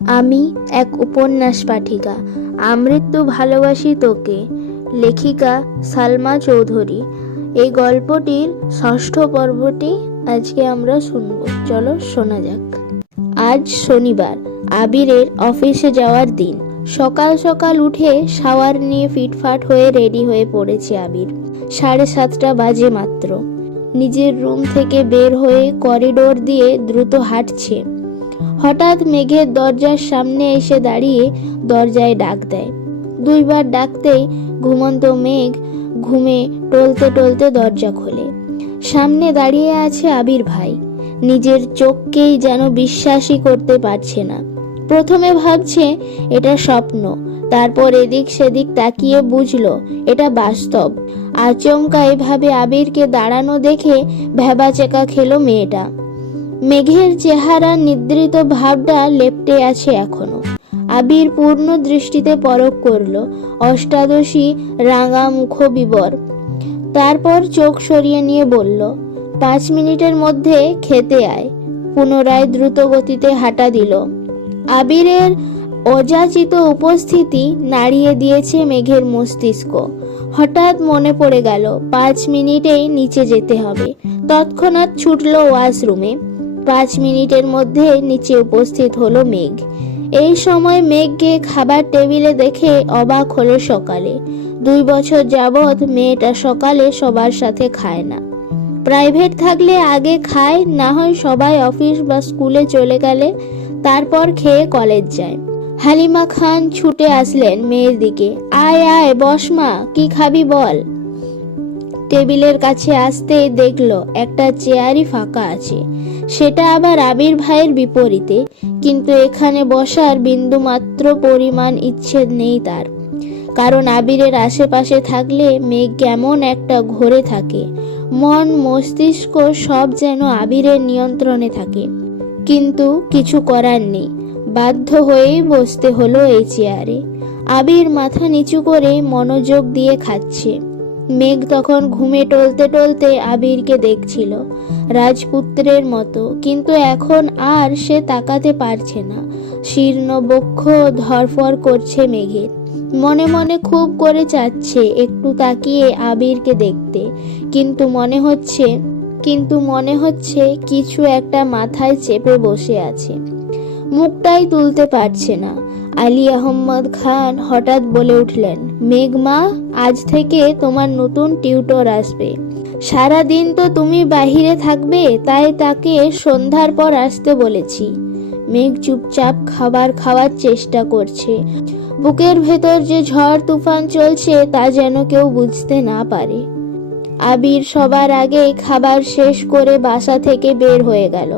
আমি এক উপন্যাস পাঠিকা, আমৃত্যু ভালোবাসি তোকে। লেখিকা সালমা চৌধুরী। এই গল্পটির ষষ্ঠ পর্বটি আজকে আমরা শুনব। চলো শোনা যাক। আজ শনিবার, আবিরের অফিসে যাওয়ার দিন। সকাল সকাল উঠে শাওয়ার নিয়ে ফিটফাট হয়ে রেডি হয়ে পড়েছে আবির। 7:30 বাজে মাত্র। নিজের রুম থেকে বের হয়ে করিডোর দিয়ে দ্রুত হাঁটছে। হঠাৎ মেঘের দরজার সামনে এসে দাঁড়িয়ে দরজায় ডাক দেয়। 2বার ডাকতেই ঘুমন্ত মেঘ ঘুমে টলতে টলতে দরজা খোলে। সামনে দাঁড়িয়ে আছে আবির ভাই। নিজের চোখকেই যেন বিশ্বাসই করতে পারছে না। প্রথমে ভাবছে এটা স্বপ্ন, তারপর এদিক সেদিক তাকিয়ে বুঝলো এটা বাস্তব। আচমকা এভাবে আবিরকে দাঁড়ানো দেখে ভ্যাবাচেকা খেলো মেয়েটা। মেঘের চেহারার নিদ্রিত ভাবটা লেপ্টে আছে এখনো। আবির পূর্ণ দৃষ্টিতে পরখ করলো অষ্টাদশী রাঙা মুখ বিবর। তারপর চোখ সরিয়ে নিয়ে বলল, 5 মিনিটের মধ্যে খেতে আয়। পুনরায় দ্রুত গতিতে হাঁটা দিল। আবিরের অযাচিত উপস্থিতি নাড়িয়ে দিয়েছে মেঘের মস্তিষ্ক। হঠাৎ মনে পড়ে গেল 5 মিনিটেই নিচে যেতে হবে। তৎক্ষণাৎ ছুটল ওয়াশরুমে। 5 মিনিটের মধ্যে নিচে উপস্থিত হলো মেঘ। এই সময় মেঘকে খাবার টেবিলে দেখে অবাক হলো সকালে। 2 বছর যাবৎ মেয়েটা সকালে সবার সাথে খায় না। প্রাইভেট থাকলে আগে খায়, না হয় সবাই অফিস বা স্কুলে চলে গেলে তারপর খেয়ে কলেজ যায়। হালিমা খান ছুটে আসলেন মেয়ের দিকে। আয় আয় বস মা, কি খাবি বল। টেবিলের কাছে আসতেই দেখলো একটা চেয়ারই ফাঁকা আছে। সেটা আবার আবির ভাইয়ের বিপরীতে, কিন্তু এখানে বসার বিন্দুমাত্র পরিমাণ ইচ্ছে নেই তার। কারণ আবিরের আশেপাশে থাকলে মেঘ কেমন একটা ঘোরে থাকে। মন মস্তিষ্ক সব যেন আবিরের নিয়ন্ত্রণে থাকে। কিন্তু কিছু করার নেই, বাধ্য হয়েই বসতে হলো এই চেয়ারে। আবির মাথা নিচু করে মনোযোগ দিয়ে খাচ্ছে। মেঘ তখন ঘুমে টলতে টলতে আবিরকে দেখছিল রাজপুত্রের মতো, কিন্তু এখন আর সে তাকাতে পারছে না। শীর্ণ বক্ষ ধরফর করছে মেঘের। মনে মনে খুব করে চাচ্ছে একটু তাকিয়ে আবিরকে দেখতে, কিন্তু মনে হচ্ছে কিছু একটা মাথায় চেপে বসে আছে। মুখটাই তুলতে পারছে না। আলী আহম্মদ খান হঠাৎ বলে উঠলেন, মেঘ মা, আজ থেকে তোমার নতুন টিউটর আসবে। সারাদিন তো তুমি বাহিরে থাকবে, তাই তাকে সন্ধ্যার পর আসতে বলেছি। মেঘ চুপচাপ খাবার খাওয়ার চেষ্টা করছে। বুকের ভেতর যে ঝড় তুফান চলছে তা যেন কেউ বুঝতে না পারে। আবির সবার আগে খাবার শেষ করে বাসা থেকে বের হয়ে গেল।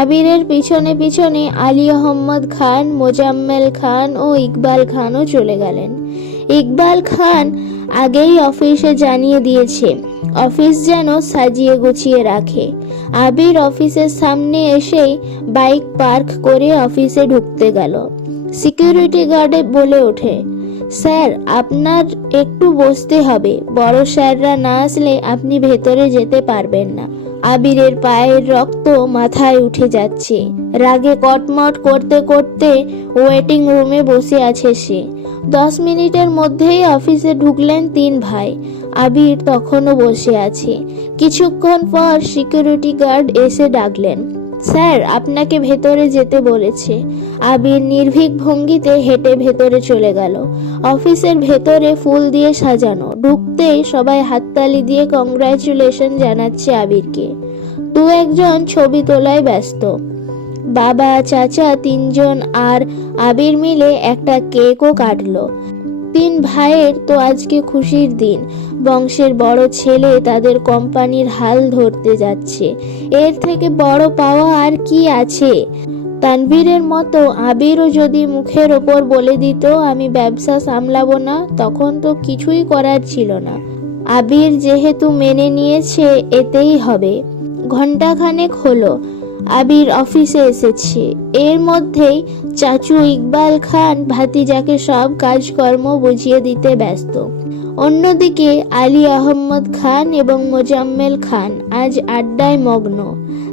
আবিরের পিছনে পিছনে আলী আহম্মদ খান, মোজাম্মেল খান ও ইকবাল খানও চলে গেলেন। ইকবাল খান আগেই অফিসে জানিয়ে দিয়েছে অফিস যেন সাজিয়ে গুছিয়ে রাখে। আবির অফিসের সামনে এসেই বাইক পার্ক করে অফিসে ঢুকতে গেল। সিকিউরিটি গার্ডে বলে ওঠে, স্যার আপনার একটু বসতে হবে, বড় স্যাররা না আসলে আপনি ভেতরে যেতে পারবেন না। আবিরের পায়ের রক্ত মাথায় উঠে যাচ্ছে। রাগে কটমট করতে করতে ওয়েটিং রুমে বসে আছে সে। 10 মিনিটের মধ্যেই অফিসে ঢুকলেন 3 ভাই। আবির তখনও বসে আছে। কিছুক্ষণ পর সিকিউরিটি গার্ড এসে ডাকলেন, স্যার আপনাকে ভেতরে যেতে বলেছে। আবির নির্ভীক ভঙ্গিতে হেঁটে ভেতরে চলে গেল। অফিসের ভেতরে ফুল দিয়ে সাজানো। ঢুকতেই সবাই হাততালি দিয়ে কংগ্রাচুলেশন জানাচ্ছে আবিরকে। 2-1 ছবি তোলায় ব্যস্ত। বাবা, চাচা 3 জন আর আবির মিলে একটা কেকও কাটলো। 3 ভাইয়ের তো আজকে খুশির দিন। বংশের বড় ছেলে তাদের কোম্পানির হাল ধরতে যাচ্ছে। এর থেকে বড় পাওয়া আর কি আছে। তানভীরের মতো আবিরও যদি মুখের ওপর বলে দিত আমি ব্যবসা সামলাবো না, তখন তো কিছুই করার ছিল না। আবির যেহেতু মেনে নিয়েছে, এতেই হবে। ঘন্টাখানেক হলো আবির অফিসে এসেছে। এর মধ্যেই চাচু ইকবাল খান ভাতিজাকে সব কাজকর্ম বুঝিয়ে দিতে ব্যস্ত। অন্যদিকে আলী আহমদ খান এবং মোজাম্মেল খান আজ আড্ডায় মগ্ন।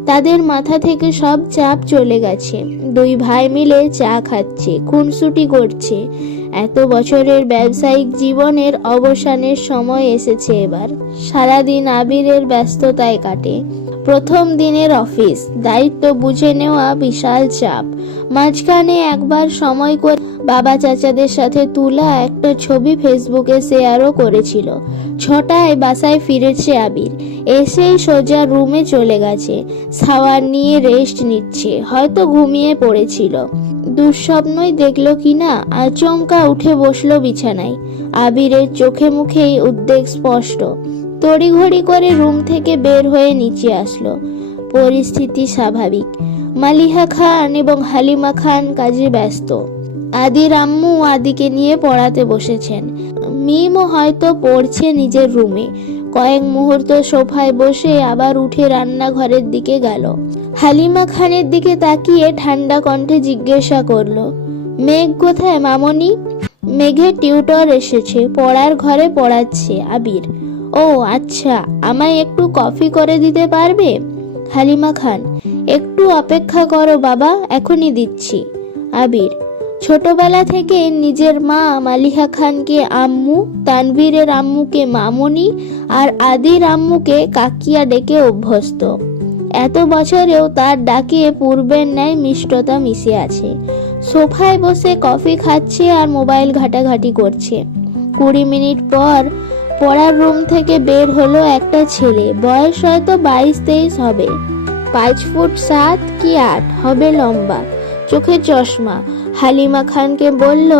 তাদের মাথা থেকে সব চাপ চলে গেছে। দুই ভাই মিলে চা খাচ্ছে, খুনসুটি করছে। এত বছরের ব্যবসায়িক জীবনের অবসানের সময় এসেছে এবার। সারাদিন আবিরের ব্যস্ততায় কাটে। প্রথম দিনের অফিস, দায়িত্ব বুঝে নেওয়া বিশাল চাপ। মাঝখানে একবার সময় করে বাবা চাচাদের সাথে তোলা একটা ছবি ফেসবুকে শেয়ারও করেছিল। 6টায় বাসায় ফিরেছে আবির। এসেই সোজা রুমে চলে গেছে। শাওয়ার নিয়ে রেস্ট নিচ্ছে, হয়তো ঘুমিয়ে পড়েছিল। দুঃস্বপ্নই দেখলো কিনা আচমকা উঠে বসলো বিছানায়। আবিরের চোখে মুখেই উদ্বেগ স্পষ্ট। তড়িঘড়ি করে রুম থেকে বের হয়ে নিচে আসলো। পরিস্থিতি স্বাভাবিক। মালিহা খান এবং হালিমা খান কাজে ব্যস্ত। আদির আম্মু আদিকে নিয়ে পড়াতে বসেছেন। মিমও হয়তো পড়ছে নিজের রুমে। কয়েক মুহূর্ত সোফায় বসে আবার উঠে রান্নাঘরের দিকে গেল। হালিমা খানের দিকে তাকিয়ে ঠান্ডা কণ্ঠে জিজ্ঞাসা করলো, মেঘ কোথায় মামনি? মেঘের টিউটর এসেছে, পড়ার ঘরে পড়াচ্ছে আবির। ও আচ্ছা, আমায় একটু কফি করে দিতে পারবে? হালিমা খান, একটু অপেক্ষা করো বাবা, এখনই দিচ্ছি। আবির, ছোটবেলা থেকে নিজের মা মালিহা খানকে আম্মু, তানভীরের আম্মুকে মামনি আর আদির আম্মুকে কাকিয়া ডেকে অভ্যস্ত। এত বছরেও তার ডাকে পূর্বের ন্যায় মিষ্টতা মিশে আছে। সোফায় বসে কফি খাচ্ছে আর মোবাইল ঘাটাঘাটি করছে। 20 মিনিট পর পড়ার রুম থেকে বের হলো একটা ছেলে। বয়স হয়তো 22-23 হবে। 5 ফুট 7 কি 8 হবে লম্বা, চোখে চশমা। হালিমা খানকে বলল,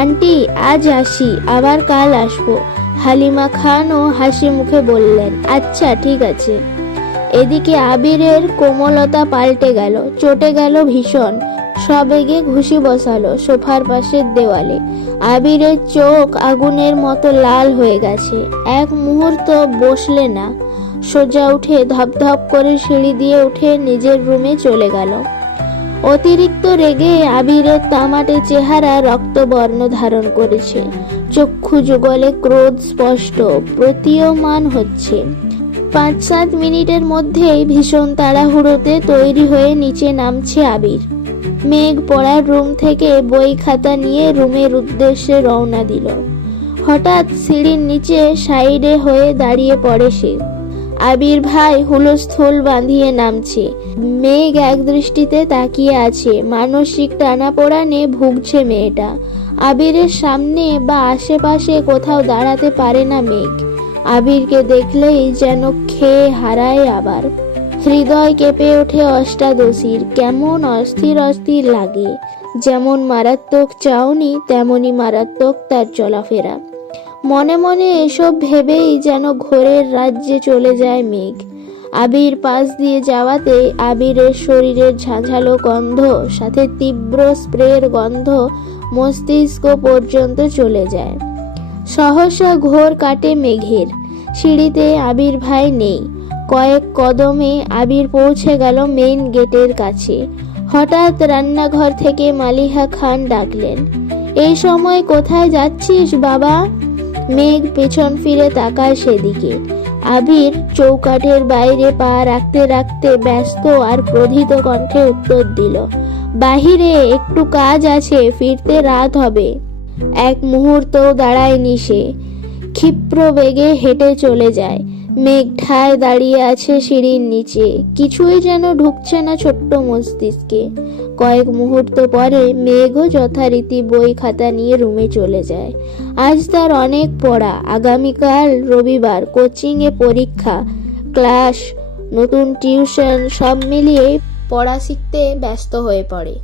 আন্টি আজ আসি, আবার কাল আসবো। হালিমা খানও হাসি মুখে বললেন, আচ্ছা ঠিক আছে। এদিকে আবিরের কোমলতা পাল্টে গেল, চটে গেল ভীষণ। সবেগে ঘুষি বসালো সোফার পাশের দেওয়ালে। আবিরের চোখ আগুনের মতো লাল হয়ে গেছে। এক মুহূর্ত বসলে না, সোজা উঠে ধপধপ করে সিঁড়ি দিয়ে উঠে নিজের রুমে চলে গেল। অতিরিক্ত রেগে আবিরের তামাটে চেহারা রক্তবর্ণ ধারণ করেছে। চক্ষু যুগলে ক্রোধ স্পষ্ট প্রতীয়মান হচ্ছে। 5-7 মিনিটের মধ্যেই ভীষণ তাড়াহুড়োতে তৈরি হয়ে নিচে নামছে আবির। মেঘ পড়ার রুম থেকে বই খাতা নিয়ে রুমের উদ্দেশ্যে রওনা দিল। হঠাৎ সিঁড়ির নিচে সাইডে হয়ে দাঁড়িয়ে পড়ে সে। আবির ভাই হুলস্থুল বাঁধিয়ে নামছে। মেঘ এক দৃষ্টিতে তাকিয়ে আছে। মানসিক টানাপোড়ানে ভুগছে মেয়েটা। আবিরের সামনে বা আশেপাশে কোথাও দাঁড়াতে পারে না মেঘ। আবিরকে দেখলেই যেন খেয়ে হারায় আবার। হৃদয় কেঁপে ওঠে অষ্টাদশীর। কেমন অস্থির অস্থির লাগে। যেমন মারাত্মক চাউনি তেমনি মারাত্মক তার চলাফেরা। মনে মনে এসব ভেবেই যেন ঘোরের রাজ্যে চলে যায় মেঘ। আবির পাশ দিয়ে যাওয়াতে আবিরের শরীরের ঝাঁঝালো গন্ধ সাথে তীব্র স্প্রের গন্ধ মস্তিষ্ক পর্যন্ত চলে যায়। সহসা ঘোর কাটে মেঘের। সিঁড়িতে আবির ভাই নেই। কয়েক কদমে আবির পৌঁছে গেল মেইন গেটের কাছে। হঠাৎ রান্নাঘর থেকে মালিহা খান ডাকলেন, এই সময় কোথায় যাচ্ছিস বাবা? মেঘ পেছন ফিরে তাকায় সেদিকে। আবির চৌকাঠের বাইরে পা রাখতে রাখতে ব্যস্ত আর ক্রোধিত কণ্ঠে উত্তর দিল, বাহিরে একটু কাজ আছে, ফিরতে রাত হবে। এক মুহূর্তও দাঁড়ায়নি সে। ক্ষিপ্র বেগে হেঁটে চলে যায়। মেঘ ঠায় দাঁড়িয়ে আছে সিঁড়ির নিচে। কিছুই যেন ঢুকছে না ছোট্ট মস্তিষ্কে। কয়েক মুহূর্ত পরে মেঘও যথারীতি বই খাতা নিয়ে রুমে চলে যায়। আজ তার অনেক পড়া। আগামীকাল রবিবার, কোচিংয়ে পরীক্ষা, ক্লাস, নতুন টিউশন, সব মিলিয়ে পড়া শিখতে ব্যস্ত হয়ে পড়ে।